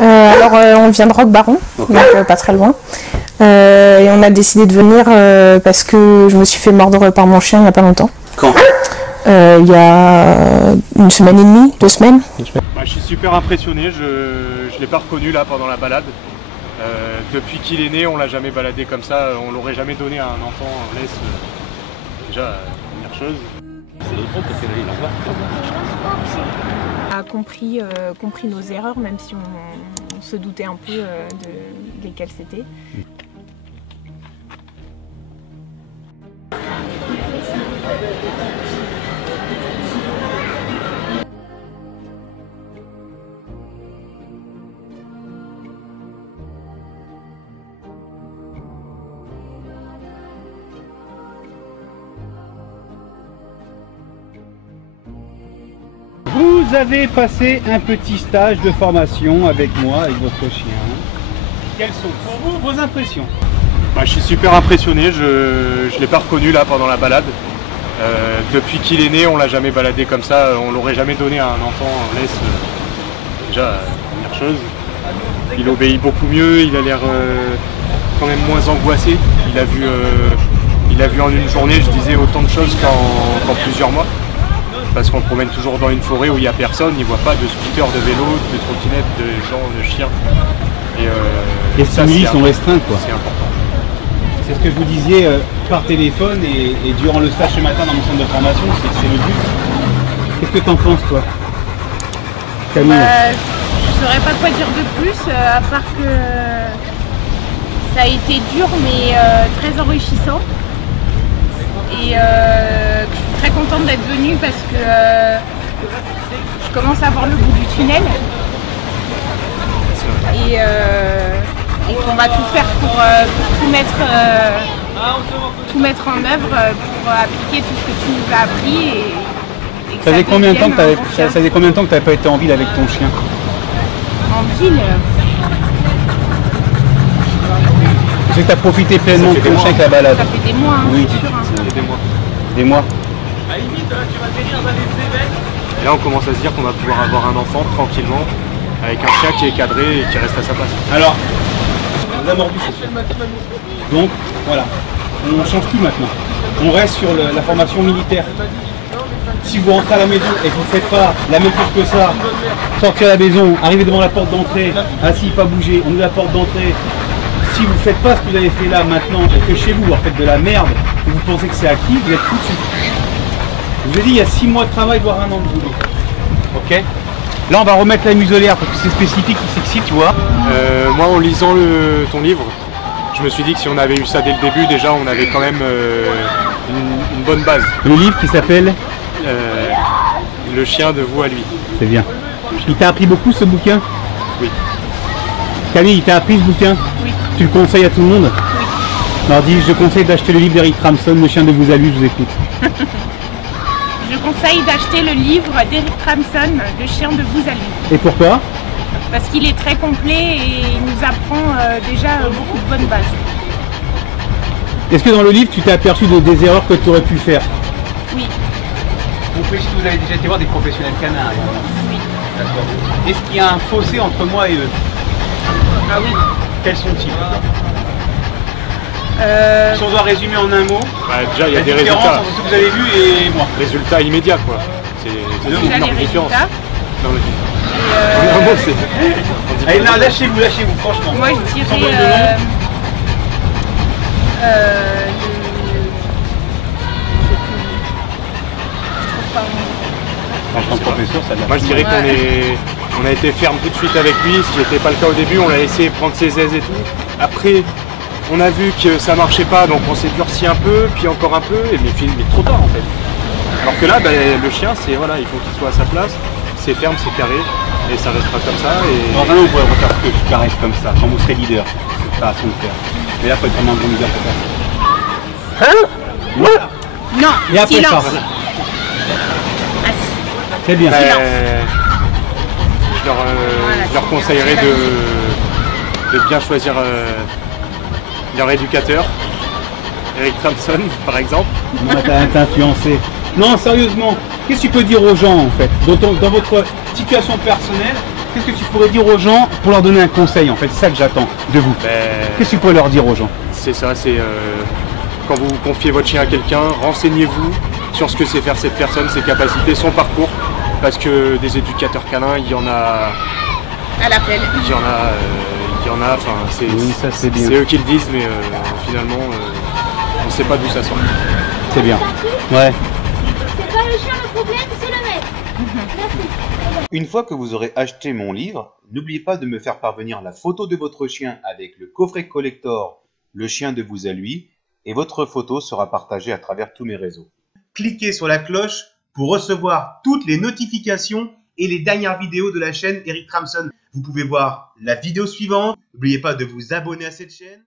On vient de Roc Baron, okay. Donc pas très loin. Et on a décidé de venir parce que je me suis fait mordre par mon chien il n'y a pas longtemps. Quand? Il y a une semaine et demie, 2 semaines. Je suis super impressionné, je ne l'ai pas reconnu là pendant la balade. Depuis qu'il est né, on l'a jamais baladé comme ça, on l'aurait jamais donné à un enfant en laisse. Déjà, première chose. A compris nos erreurs, même si on se doutait un peu de lesquelles c'était. Vous avez passé un petit stage de formation avec moi, avec votre chien. Quelles sont pour vous vos impressions? Je suis super impressionné, je ne l'ai pas reconnu là pendant la balade. Depuis qu'il est né, on l'a jamais baladé comme ça, on l'aurait jamais donné à un enfant en laisse. Déjà, première chose. Il obéit beaucoup mieux, il a l'air quand même moins angoissé. Il a vu en une journée, je disais, autant de choses qu'en plusieurs mois. Parce qu'on promène toujours dans une forêt où il n'y a personne, il ne voit pas de scooter, de vélo, de trottinette, de gens, de chiens. Les stimuli sont restreints, quoi. C'est important. C'est ce que vous disiez par téléphone et durant le stage ce matin dans mon centre de formation, c'est le but. Qu'est-ce que tu en penses, toi, Camille? Je ne saurais pas quoi dire de plus, à part que ça a été dur mais très enrichissant. Et je suis très contente d'être venue parce que je commence à voir le bout du tunnel et qu'on va tout faire pour tout mettre en œuvre pour appliquer tout ce que tu nous as appris. Et ça faisait combien de temps que tu n'avais pas été en ville avec ton chien? En ville Je sais que tu as profité pleinement de ton chien avec la balade. Ça fait des mois, hein, oui, c'est sûr. Hein. Ça fait des mois. Des mois. Et là on commence à se dire qu'on va pouvoir avoir un enfant tranquillement, avec un chien qui est cadré et qui reste à sa place. Alors, on a mordu ce chien. Donc voilà, on change tout maintenant. On reste sur la formation militaire. Si vous rentrez à la maison et que vous ne faites pas la même chose que ça, sortir à la maison, arriver devant la porte d'entrée, assis, pas bouger, on ouvre la porte d'entrée. Si vous ne faites pas ce que vous avez fait là maintenant et que chez vous, vous faites de la merde et vous pensez que c'est acquis, vous êtes foutu. Je vous ai dit, il y a 6 mois de travail, voire 1 an de boulot. Ok. Là, on va remettre la muselière parce que c'est spécifique, c'est sexy, tu vois. Moi, en lisant ton livre, je me suis dit que si on avait eu ça dès le début, déjà, on avait quand même une bonne base. Le livre qui s'appelle Le chien de vous à lui. C'est bien. Il t'a appris beaucoup ce bouquin? Oui. Camille, il t'a appris ce bouquin? Oui. Tu le conseilles à tout le monde? Oui. Alors dis, je conseille d'acheter le livre d'Eric Tramson, Le chien de vous à lui, je vous écoute. Je conseille d'acheter le livre d'Eric Tramson, Le chien de vous à lui. Et pourquoi? Parce qu'il est très complet et il nous apprend déjà beaucoup de bonnes bases. Est-ce que dans le livre, tu t'es aperçu des erreurs que tu aurais pu faire? Oui. Vous précisez que vous avez déjà été voir des professionnels canins? Oui. D'accord. Est-ce qu'il y a un fossé entre moi et eux? Ah oui. Quels sont-ils? Si on doit résumer en un mot, déjà il y a des résultats. Entre ce que vous avez vu et moi. Résultats immédiats quoi. C'est déjà les résultats. Non, mais... Allez, lâchez-vous, franchement. Moi je dirais Moi je dirais qu'on a été ferme tout de suite avec lui, ce qui n'était pas le cas au début, on l'a laissé prendre ses aises et tout. Après on a vu que ça marchait pas, donc on s'est durci un peu, puis encore un peu, mais trop tard en fait. Alors que là, le chien, c'est voilà, il faut qu'il soit à sa place, c'est ferme, c'est carré, et ça restera comme ça. Et... Normalement, vous pourrez refaire ce que je caresse comme ça, quand vous serez leader, c'est pas façon de faire. Mais là, il faut être vraiment un bon leader pour faire ça. Hein? Voilà. Non, et après, silence. C'est bien. Je leur conseillerais de bien choisir leur éducateur, Eric Tramson par exemple. T'as influencé. Non, sérieusement, qu'est-ce que tu peux dire aux gens en fait, dans votre situation personnelle, Qu'est-ce que tu pourrais dire aux gens pour leur donner un conseil en fait? C'est ça que j'attends de vous. Qu'est-ce que tu pourrais leur dire aux gens? C'est ça, c'est quand vous confiez votre chien à quelqu'un, renseignez-vous sur ce que sait faire cette personne, ses capacités, son parcours. Parce que des éducateurs canins, il y en a À l'appel. Il y en a, enfin c'est eux qui le disent, mais finalement on ne sait pas d'où ça sort. C'est bien. Ouais. C'est pas le chien le problème, c'est le maître. Merci. Une fois que vous aurez acheté mon livre, n'oubliez pas de me faire parvenir la photo de votre chien avec le coffret collector Le chien de vous à lui, et votre photo sera partagée à travers tous mes réseaux. Cliquez sur la cloche pour recevoir toutes les notifications et les dernières vidéos de la chaîne Eric Tramson. Vous pouvez voir la vidéo suivante. N'oubliez pas de vous abonner à cette chaîne.